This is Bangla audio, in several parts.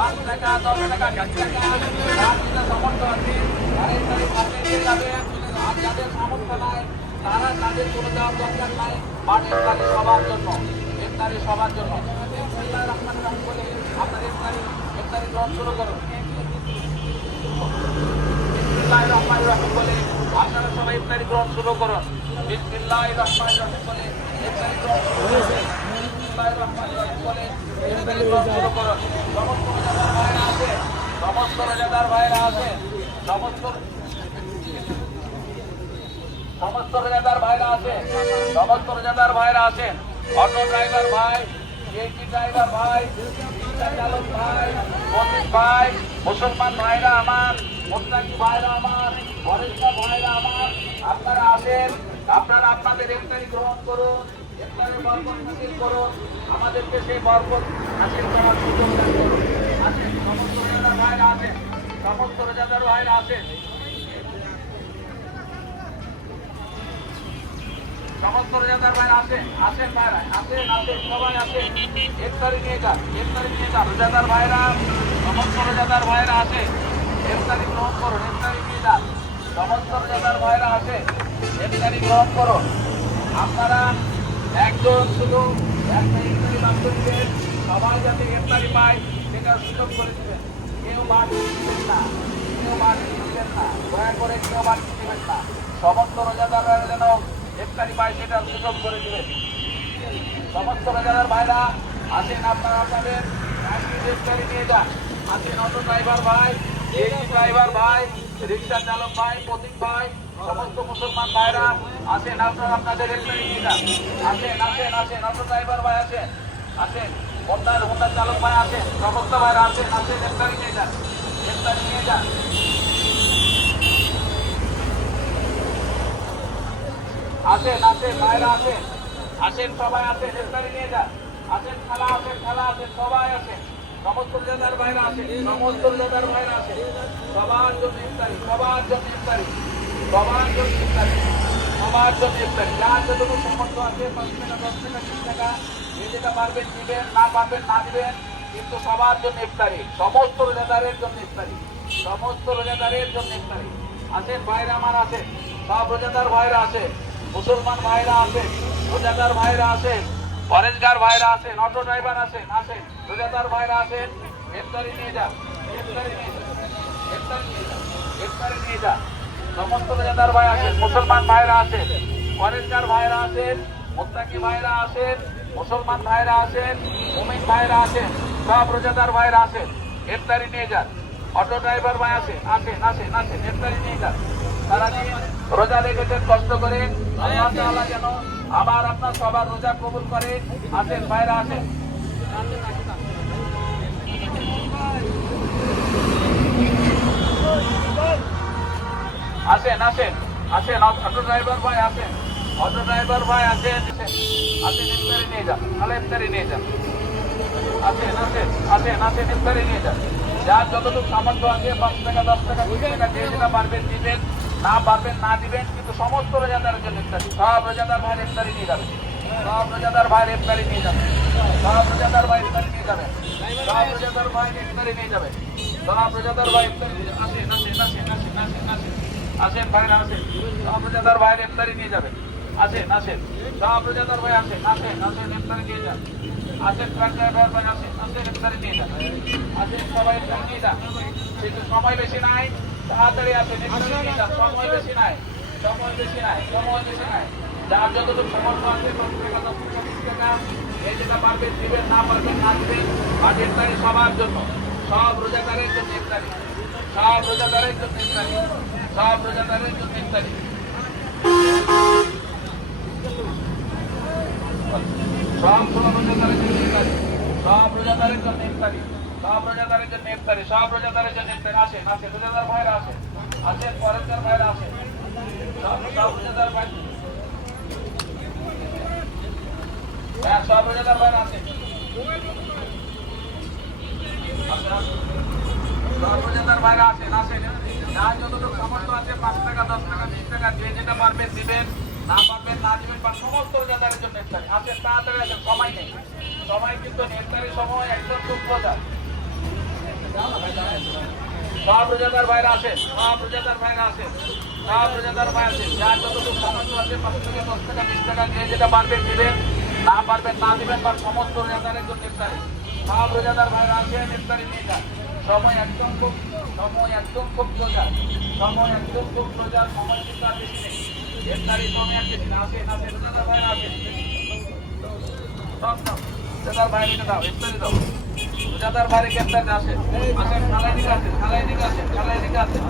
5 টাকা 10 টাকা 20 টাকা যার যেটা সামর্থ্য আছে তারা ইফতারি খাতে নিয়ে যাবে। আর যাদের সামর্থ্য নাই তারা তাদের কোনো দেওয়ার দরকার নাই। বাট ইফতারি সবার জন্য, ইফতারি সবার জন্য। বিসমিল্লাহির রহমানির রহিম বলে আপনার ইফতারি গ্রহণ শুরু করুন। বিসমিল্লাহির রহমানির রহিম বলে আপনারা সবাই ইফতারি গ্রহণ শুরু করুন। বিসমিল্লাহির রহমানির রহিম বলে ইফতারি গ্রহণ শুরু করুন। বিসমিল্লাহির রহমানির রহিম বলে ইফতারি গ্রহণ শুরু করুন। সমস্ত রোজাদার ভাইরা আছে, সমস্ত রোজাদার ভাইরা আছে, সমস্ত রোজাদার ভাইরা আছেন। অটো ড্রাইভার ভাই, টেক্সি ড্রাইভার ভাই, রিক্সা চালক ভাই, পথিক ভাই, মুসলমান ভাইরা আমার, মুত্তাকি ভাইরা আমার, ফরেস্টার ভাইরা আমার, আপনারা আসেন। আপনারা আপনাদের ইফতারি গ্রহণ করুন, ইফতারের বরকত হাসিল করুন। আমাদেরকে সেই বরকত হাসিল করার সুযোগ দান করুন। আসেন, সমস্ত রোজাদার ভাইরা আছেন, সমস্ত রোজাদার ভাইরা আছেন, সমস্ত রোজাদার ভাইরা আসেন, আসেন ভাইরা, আসেন আসেন সবাই আসেন। ইফতারি নিয়ে যান, ইফতারি নিয়ে যান রোজাদার ভাইরা, সমস্ত রোজাদার ভাইরা আসেন। ইফতারি গ্রহণ করুন, ইফতারি নিয়ে যান, সমস্ত রোজাদার ভাইরা আসেন। ইফতারি গ্রহণ করুন। আপনারা একজন শুধু একটা ইফতারি বাক্য দিবেন, সবাই যাতে ইফতারি পায় সেটার সুযোগ করে দিবেন। কেউ বাড়ি দিবেন না, কেউ বাড়ি দিবেন না, দয়া করে কেউ বাড়ি দিবেন না। সমস্ত রোজাদাররা যেন ইফতারি পায় সেটার সুযোগ করে দিবেন। সমস্ত রোজাদার ভাইরা আসেন, আপনারা আপনাদের ইফতারি নিয়ে যান। আসেন অটো ড্রাইভার ভাই, টেক্সি ড্রাইভার ভাই, রিক্সা চালক ভাই, পথিক ভাই, সমস্ত মুসলমান ভাইরা আসেন, আপনারা আপনাদের ইফতারি নিয়ে যান। আসেন আসেন আসেন, অটো ড্রাইভার ভাই আসেন, আসেন হোন্ডা চালক ভাই আসেন, সমস্ত ভাইরা আসেন, আসেন ইফতারি নিয়ে যান, ইফতারি নিয়ে যান। আসেন আসেন ভাইরা আসেন, আসেন সবাই আসেন, ইফতারি নিয়ে যান। আসেন খালা আসেন, খালা আসেন, সবাই আসেন, সমস্ত রোজাদার ভাইরা আসেন, সমস্ত রোজাদার ভাইরা আসেন। সবার জন্য ইফতারি, সবার জন্য ইফতারি, সবার জন্য ইফতারি, সবার জন্য ইফতারি। যার যতটুকু সামর্থ্য আছে 5 টাকা 10 টাকা 20 টাকা যে যেটা পারবেন দিবেন, না পারবেন না দিবেন, কিন্তু সবার জন্য ইফতারি, সমস্ত রোজাদারের জন্য ইফতারি, সমস্ত রোজাদারের জন্য ইফতারি। আসেন ভাইরা আমার আসেন, সব রোজাদার ভাইরা আসেন, মুসলমান ভাইরা আছেন, রোজাদার ভাইরা আছেন, ফরেস্টগার ভাইরা আছেন, অটো ড্রাইভার আছেন, আসেন রোজাদার ভাইরা আছেন। ইফতারি নিয়ে যান, ইফতারি নিয়ে যান, ইফতারি নিয়ে যান, ইফতারি নিয়ে যান। সমস্ত রোজাদার ভাই আছেন, মুসলমান ভাইরা আছেন, ফরেস্টগার ভাইরা আছেন, মুত্তাকি ভাইরা আছেন, মুসলমান ভাইরা আছেন, মুমিন ভাইরা আছেন, সব রোজাদার ভাইরা আছেন। ইফতারি নিয়ে যান। অটো ড্রাইভার ভাই আসেন, আসেন আসেন আসেন, ইফতারি নিয়ে যান। সারাদিন রোজা রেখেছেন কষ্ট করে, আল্লাহ তাআলা যেন আবার আপনার সবার রোজা কবুল করে। আসেন ভাইরা আসেন, আসেন আসেন আসেন, অটো ড্রাইভার ভাই আসেন, অটো ড্রাইভার ভাই আসেন, আসেন ইফতারি নিয়ে যান, তাহলে ইফতারি নিয়ে যান। আসেন আসেন আসেন আসেন, ইফতারি নিয়ে যান। যার যতটুকু সামর্থ্য আছে 5 টাকা 10 টাকা 20 টাকা যে যেটা পারবেন দিবেন, না পারবেন না দিবেন, কিন্তু সমস্ত রোজাদারের জন্য ইফতারি। সব রোজাদার ভাই ইফতারি নিয়ে যাবেন, সব রোজাদার ভাই ইফতারি নিয়ে যাবেন, সব রোজাদার ভাই ইফতারি নিয়ে যাবেন, সব রোজাদার ভাই ইফতারি নিয়ে যাবেন, সব রোজাদার ভাই ইফতারি নিয়ে যাবেন। আসেন আসেন আসেন আসেন আসেন আসেন, আসেন ভাইরা আসেন, সব রোজাদার ভাই ইফতারি নিয়ে যাবেন। আসেন আসেন, সব রোজাদার ভাই আসেন, আসেন আসেন ইফতারি নিয়ে যান। আসেন ট্রাক ড্রাইভার ভাই আসেন, আসেন ইফতারি নিয়ে যান। আসেন সবাই ইফতারি নিয়ে যান, কিন্তু সময় বেশি নাই, তাড়াতাড়ি আসেন, ইফতারি নিয়ে যান। সময় বেশি নাই, সময় বেশি নাই, সময় বেশি নাই। যার যতটুকু সামর্থ্য আছে 5 টাকা 10 টাকা 20 টাকা এই যেটা পারবেন দিবেন, না পারবেন না দিবেন। আর ইফতারি সবার জন্য, সব রোজাদারের জন্য ইফতারি, সব রোজাদারের জন্য ইফতারি, সব রোজাদারের জন্য ইফতারি, সব রোজাদারের জন্য ইফতারি, সব রোজাদারের জন্য ইফতারি, সব রোজাদারের জন্য ইফতারি, সব রোজাদারের জন্য ইফতারি। আসেন আসেন রোজাদার ভাইরা আসেন, আসেন ফরেস্টার ভাইরা আসেন, সব রোজাদার ভাই, হ্যাঁ সব রোজাদার ভাইরা আসেন, সব রোজাদার ভাইরা আসেন, আসেন। যার যতটুকু সামর্থ্য আছে 5 টাকা 10 টাকা 20 টাকা যে যেটা পারবেন দিবেন, না পারবেন না দিবেন, বা সমস্ত রোজাদারের জন্য ইফতারি। আসেন তাড়াতাড়ি আসেন, সময় নেই, সময় কিন্তু ইফতারির সময় একদম খুব প্রয়োজন। সব রোজাদার ভাইরা আসেন, সব রোজাদার ভাইরা আসেন, সব রোজাদার ভাই আসেন। যার যতটুকু সামর্থ্য আছে 5 থেকে 10 টাকা 20 টাকা দিয়ে যেটা পারবেন দিবেন, না পারবেন না দিবেন। বা সমস্ত রোজাদারের জন্য ইফতারি, সব রোজাদার ভাইরা আসেন, ইফতারি নিয়ে যান। সময় একদম খুব রোজা, সময় একদম খুব রোজা, সময় কিন্তু আর বেশি নেই। ইফতারি সময় আর বেশি না। আসেন আসেন রোজাদার ভাইরা আসেন, সব সব রোজাদার ভাইরা দাও, ইফতারি দাও। রোজাদার ভাইরা ইফতারি আসেন, আসেন খালাই দিকে আসেন, খালাই দিকে আসেন, খালাই দিকে আসেন,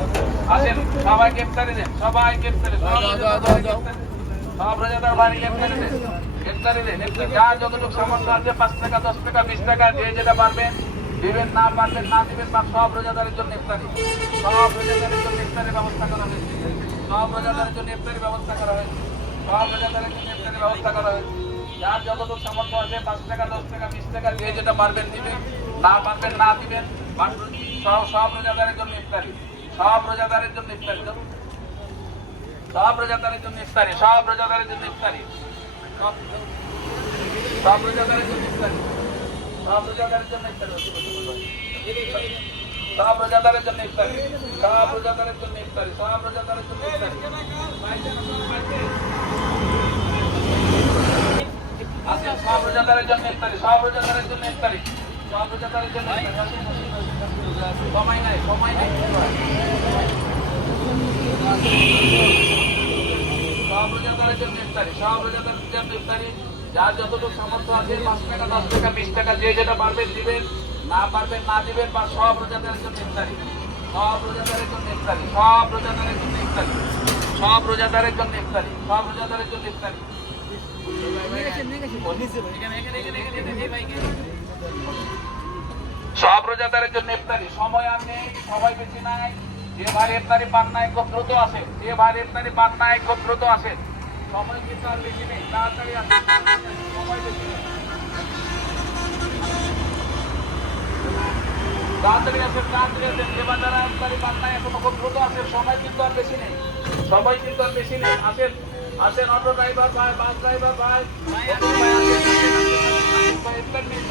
আসেন সবাইকে ইফতারি দেন, সবাইকে ইফতারি দেন। সব রোজাদার ভাইরা ইফতারি দেন, ইফতারি দেন। যার যতটুকু সামর্থ্য আছে 5 টাকা 10 টাকা 20 টাকা দিয়ে যেটা পারবেন দিবেন, না পারবেন না দিবেন। বা সব রোজাদারের জন্য ইফতারি, সব রোজাদারের জন্য ইফতারের ব্যবস্থা করা হয়েছে, সব রোজাদারের জন্য ইফতারের ব্যবস্থা করা হয়েছে, সব রোজাদারের জন্য ইফতারের ব্যবস্থা করা হয়েছে। যার যতটুকু সামর্থ্য আছে 5 টাকা 10 টাকা 20 টাকা দিয়ে যেটা পারবেন দিবেন, না পারবেন না দিবেন। সব রোজাদারের জন্য ইফতারি, সব রোজাদারের জন্য ইফতারি, সব রোজাদারের জন্য ইফতারি, সব রোজাদারের জন্য ইফতারি, সব রোজাদারের জন্য ইফতারি, সব রোজাদারের জন্য ইফতারি, সব রোজাদারের জন্য ইফতারি, সব রোজাদারের জন্য ইফতারি, সব রোজাদারের জন্য ইফতারি। আসেন সব রোজাদারের জন্য ইফতারি, সব রোজাদারের জন্য ইফতারি, সব রোজাদারের জন্য ইফতারি। সময় নাই, সময় নাই, সব রোজাদারের জন্য ইফতারি, সব রোজাদারের জন্য ইফতারি। যার যতটুকু সামর্থ্য আছে 5 টাকা 10 টাকা 20 টাকা যে যেটা পারবেন দিবেন, না পারবেন না দিবেন। বা সব রোজাদারের জন্য ইফতারি, সব রোজাদারের জন্য ইফতারি, সব রোজাদারের জন্য ইফতারি, সব রোজাদারের জন্য ইফতারি, সব রোজাদারের জন্য ইফতারি। সব রোজাদারের জন্য ইফতারি। সময় আর নেই, সময় বেশি নাই। যে ভাই ইফতারি পান নাই খুব দ্রুত আসে, যে ভাই ইফতারি পান নাই খুব দ্রুত আসে। সময় কিন্তু আর বেশি নেই, তাড়াতাড়ি আসে, সময় বেশি নেই, তাড়াতাড়ি আসেন, তাড়াতাড়ি আসেন। যে বাজারা ইফতারি পান নাই এখনো খুব দ্রুত আসে, সময় কিন্তু আর বেশি নেই, সময় কিন্তু আর বেশি নেই। আসেন আসেন, অটো ড্রাইভার ভাই, বাস ড্রাইভার ভাই, ইফতার নিয়ে